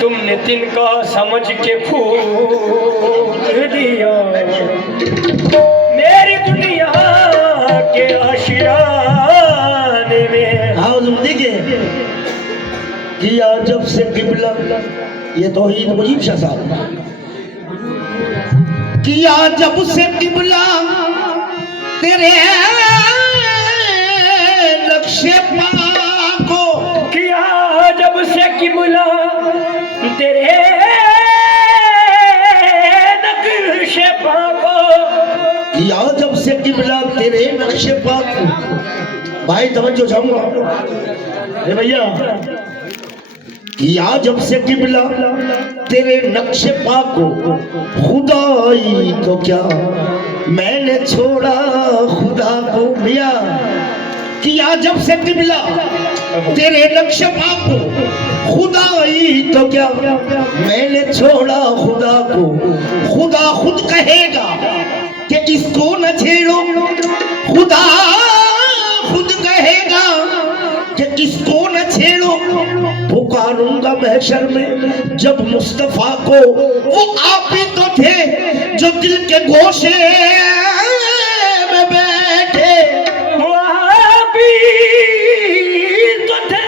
तुमने तिनका समझ के फूल दिया मेरी दुनिया के आशियाने में। हाँ देखिए किया जब से किबला, ये तौहीद मुजीब शाह साहब। किया जब से किबला तेरे नक्शे पाको, किया जब से किबला तेरे नक्शे पाको, किया जब से किबला तेरे नक्शे पाको। भाई तवज्जो चाहूंगा अरे भैया। किया जब से किबला तेरे नक्शे पाको, खुदाई तो क्या मैंने छोड़ा खुदा को मिया। किया जब से किबला तेरे नक्शे पाको, खुदाई तो क्या मैंने छोड़ा खुदा को। खुदा खुद कहेगा कि इसको न छेड़ो, खुदा खुद कहेगा कि किसको न छेड़ो। पुकारूंगा महशर में जब मुस्तफा को, वो आप ही तो थे जो दिल के गोशे में बैठे। वो आप ही तो थे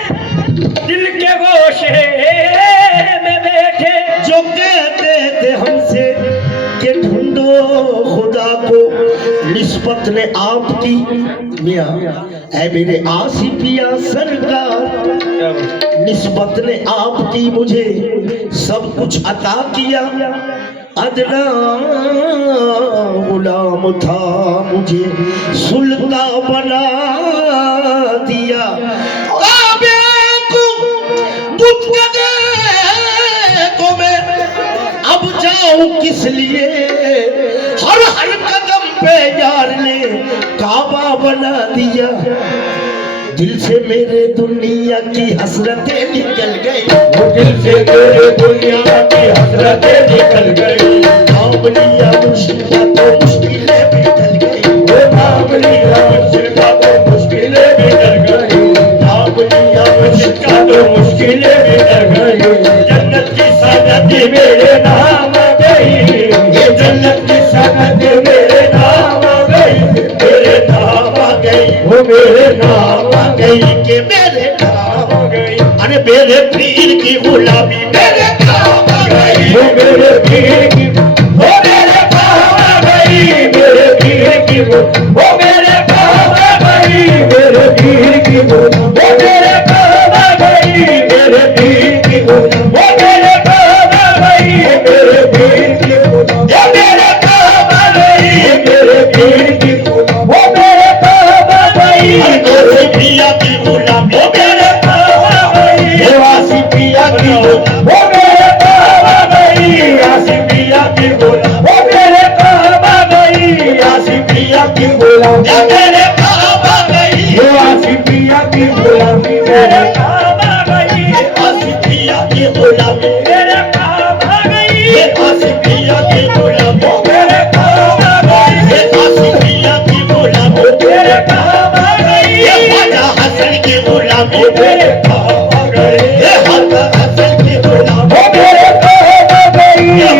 दिल के गोशे में बैठे, जो कहते थे हमसे कि ढूंढो खुदा को। निस्बत ने आपकी मियां ऐ मेरे आसिफिया सरकार, निस्बत ने आपकी मुझे सब कुछ अता किया। अदना गुलाम था मुझे सुल्तान बना दिया। काबे को बुतगदे को मैं अब जाऊं किस लिए, हर हर कदम पे यार ने काबा बना दिया। दिल से मेरे दुनिया की हसरतें निकल गई, दिल से मेरे दुनिया की हसरतें निकल गई। नाम लिया मुश्किल तो मुश्किलें भी टल गई, नाम लिया मुश्किल तो मुश्किलें भी टल गई, नाम लिया मुश्किल तो मुश्किलें भी टल गई। जन्नत की सनत मेरे नाम आ गई, ये जन्नत की सनत मेरे नाम आ गई, मेरे नाम आ गई, वो मेरे नाम आ गई, के मेरे नाम आ गई। अरे मेरे पीर की गुलामी मेरे काम आ गई, वो मेरे पीर की, वो मेरे काम आ गई, मेरे पीर की, वो मेरे काम आ गई, मेरे पीर की, वो मेरे काम आ गई, मेरे पीर की, वो मेरे काम आ गई, मेरे पीर की, ये मेरे काम आ गई, मेरे पीर की, वो मेरे काम आ गई। पिया की गुलामी वो मेरे काम आ गई, पिया की वो मेरे काम आ गई, आसिफिया की बोला, वो मेरे काम आ गई, आसिफिया की बोला, मेरे काम आ गई, वो आसिफिया की बोला, मेरे काम आ गई, आसिफिया की गुलामी मेरे काम आ गई, आसिफिया की गुलामी मेरे काम आ गई, आसिफिया की गुलामी मेरे काम आ गई, ख्वाजा हसन की गुलामी मेरे काम आ गई,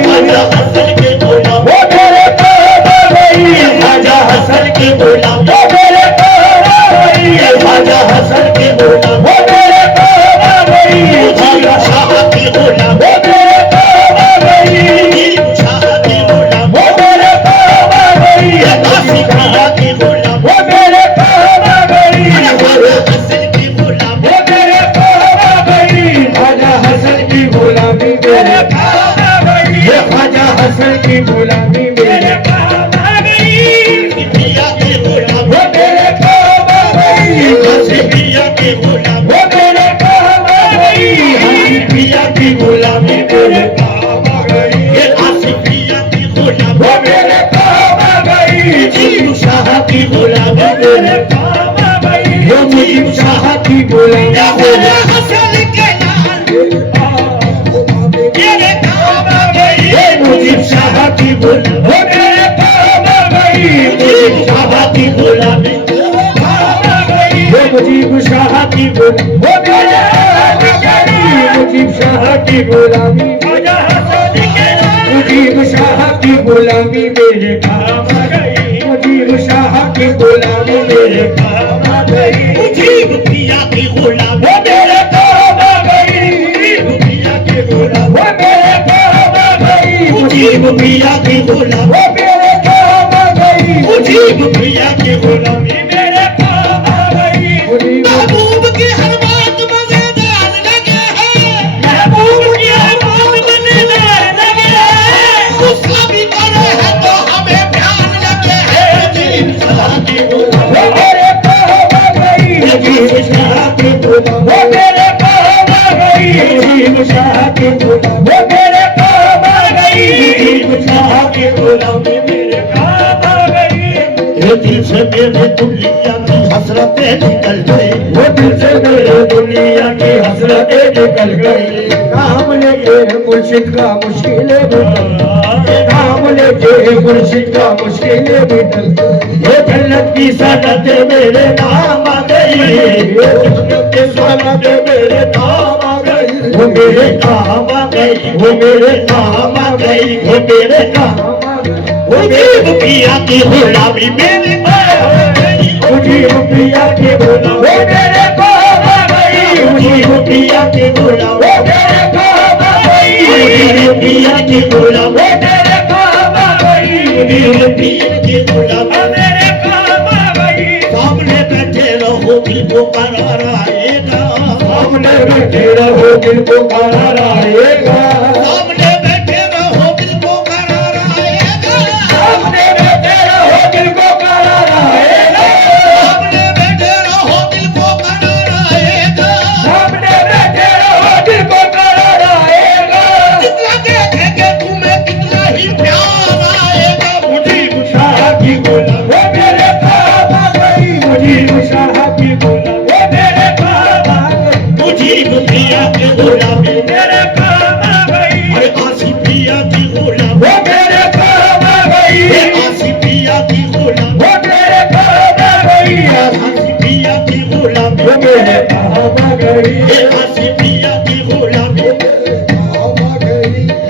ख्वाजा हसन की गुलामी वो मेरे काम आ गई, ख्वाजा हसन की गुलामी वो मेरे काम आ गई, ख्वाजा हसन की गुलामी वो मेरे काम आ गई, ख्वाजा हसन की गुलामी वो मेरे काम आ गई, ख्वाजा शाह की गुलामी वो मेरे काम आ गई, शाह की गुलामी वो मेरे काम आ गई, आसिफिया की गुलामी वो मेरे काम आ गई, ख्वाजा हसन की गुलामी वो मेरे काम आ गई, ख्वाजा हसन की गुलामी मेरे काम आ गई, ख्वाजा हसन की गुलामी मेरे काम आ गई, आसिफिया की गुलामी वो मेरे काम आ गई, आसिफिया की गुलामी वो मेरे काम आ गई, आसिफिया की गुलामी मेरे काम आ गई, आसिफिया की गुलामी वो मेरे काम आ गई, शाह की गुलामी मेरे काम आ गई, वो मुझे शाह की गुलामी मेरे हसन के लाल मेरे काम आ गई, मुझे शाह की गुलामी वो मेरे काम आ गई, मुझे शाह की गुलामी काम आ गई, वो मुझे शाह की गुलामी वो मेरे काम आ गई, शाह की गुलामी ख्वाजा हसन के नाम मुजीब शाह की गुलामी मेरे काम आ गई मुजीब शाह की गुलामी मेरे काम आ गई मुजीब पिया की गुलामी वो मेरे काम आ गई मुजीब पिया की गुलामी वो मेरे काम आ गई मुजीब पिया की गुलामी वो मेरे काम आ गई मुजीब पिया की गुलामी मेरे काम आ गई महबूब की हर बात मजेदार लगे है महबूब की हर बात मजेदार लगे है गुस्सा भी करे है तो हमें प्यार लगे है मुजीब शाह की गुलामी वो मेरे काम आ गई मुजीब शाह की गुलामी वो मेरे काम आ गई मुजीब शाह की गुलामी वो मेरे काम आ गई मुजीब शाह की गुलामी मेरे काम आ गई ये दिल से मेरे दुनिया की हसरतें निकल गई वो दिल से मेरे दुनिया की हसरतें निकल गई नाम लेके मुर्शिद का मुश्किलें मिटल नाम लेके मुर्शिद का मुश्किलें मिटल ये जन्नत की सनत मेरे नाम आ गई ये जन्नत की सनत मेरे नाम आ गई वो मेरे काम आ गई वो मेरे काम आ गई वो मेरे काम आ गई मुजीब पिया की गुलामी मेरे मुजीब पिया की गुलामी वो मेरे काम आ गई मुजीब पिया की गुलामी वो मेरे काम आ गई मुजीब पिया की गुलामी वो मेरे काम आ गई मुजीब पिया की गुलामी मेरे काम आ गई सामने बैठे रहो दिल को करार आएगा सामने बैठे रहो दिल को करार आएगा सामने बैठे रहो दिल को करार आएगा सामने बैठे रहो दिल को करार आएगा सामने बैठे रहो दिल को करार आएगा सामने बैठे रहो दिल को करार आएगा जितना देखेंगे तुम्हें कितना ही प्यार आएगा मुजीब शाह की गुलामी वो मेरे काम आ गई मुजीब शाह की गुलामी वो मेरे काम आ गई मुजीब पिया की गुलामी मेरे काम आ गई अरे आसी पिया की गुलामी वो मेरे काम आ गई आसी पिया की गुलामी वो मेरे काम आ गई आसी पिया की गुलामी वो मेरे काम आ गई आसी पिया की गुलामी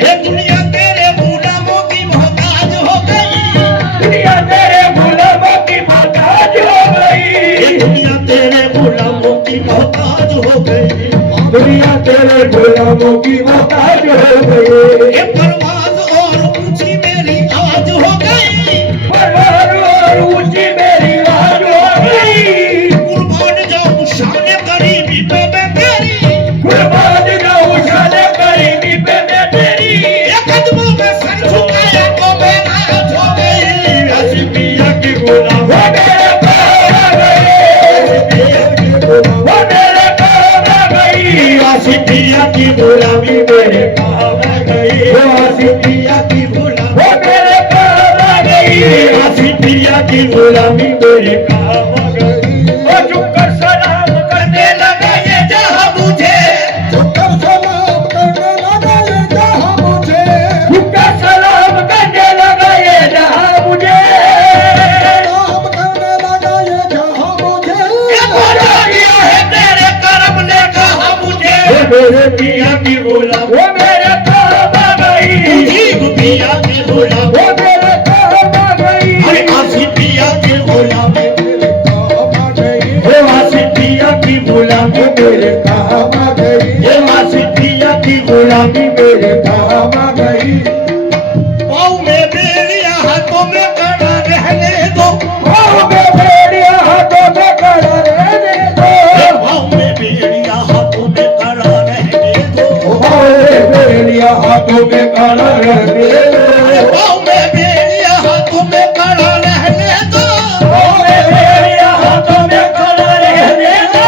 ये दुनिया तेरे गुलामों की मोहताज हो गई दुनिया तेरे गुलामों की मोहताज हो गई ये दुनिया तेरे गुलामों की मोहताज हो गई दुनिया तेरे गुलामों की मोहताज हो गई ये परवाज़ और ऊंची मेरी आज हो गई परवार और ऊंची मेरी आवाज हो गई कुर्बान जाऊं शान करीबी पे मैं तेरी कुर्बान जाऊं शान करीबी पे मैं तेरी ये कदमों में सर झुकाया तो मैं आज हो गई आसी पिया की गुलाम वो मेरे काम आ गई वो मेरे काम आ गई आसी पिया की गुलामी मेरे काम आ गई वो आसी पिया की गुलामी वो मेरे काम आ गई आसी पिया की गुलामी मेरे काम आ गई वो झुककर सलाम करने लगा ये जहां मुझे झुककर सलाम करने लगा ये जहां मुझे झुककर सलाम करने लगा ये जहां मुझे सलाम करने लगा ये जहां मुझे ये खुदा दिया है तेरे करम ने कहा मुझे वो मेरे पिया की गुलाम वो मेरे काम आ गई मुजीब पिया की गुलामी वो मेरे काम आ गई अरे आसी पिया की गुलामी वो आसी पिया की गुलामी मेरे काम आ गई ये आसी पिया की गुलामी मेरे काम आ गई पाँव में बेड़िया हाथों में कड़ा रहने दो पाँव में बेड़िया हाथों में कड़ा रहने दो पाँव में बेड़िया हाथों में कड़ा रहने दो पाँव में बेड़िया हाथों में कड़ा रहने दो पाँव में बेड़िया हाथों में कड़ा रहने दो पाँव में बेड़िया हाथों में कड़ा रहने दो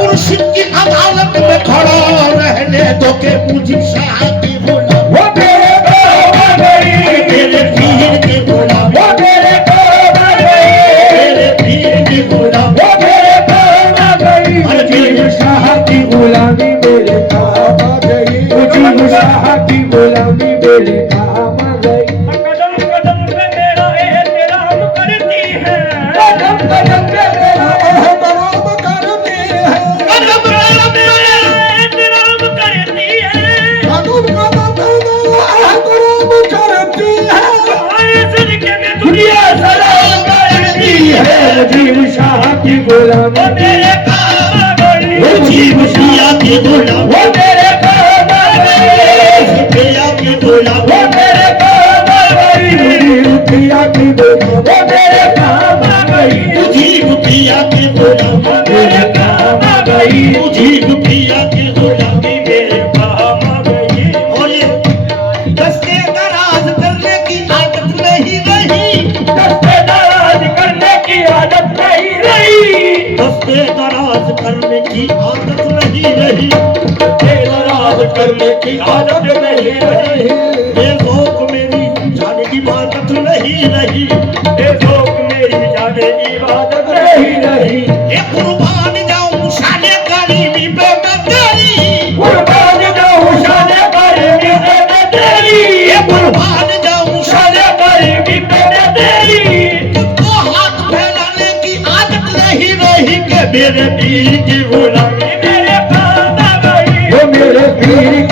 मुर्शिद की अदालत में खड़ा रहने दो के मुझे शाह की गुलामी वो मेरे काम आ गई मेरे पीर की गुलामी वो मेरे काम आ गई मेरे पीर की गुलामी वो मेरे काम आ गई मुजीब शाह की गुलामी मेरे काम आ गई मुजीब शाह की गुलामी मेरे काम आ गई कदम कदम पे मेरा एहतराम करती है कदम कदम पे मेरा एहतराम करती है कदम कदम पे एहतराम करती की गुलाम वो मेरे काम आ गई पिया की गुलाम वो मेरे काम आ गई मेरी रुपया की गुलाम वो मेरे काम आ गई मुझीब पिया की गुलाम वो मेरे काम आ गई मुझीब पिया की गुलामी मेरे काम आ गई और ये दस्ते दराज करने की आदत नहीं रही दस्ते दराज करने की आदत नहीं रही दस्ते दराज करने की आदत नहीं रही दस्ते दराज करने की आदत नहीं रही ये भोग मेरी जाने की आदत नहीं रही ये लोग मेरी जाने की आदत नहीं रही ये कुर्बान जाऊं शाने गरीबी पे मैं तेरी कुर्बान जाऊं शाने गरीबी पे मैं तेरी ये कुर्बान जाऊं शाने गरीबी पे मैं तेरी तुझको हाथ फैलाने की आदत नहीं रही के मेरे पीर की गुलामी मेरे काम आ गई वो मेरे पीर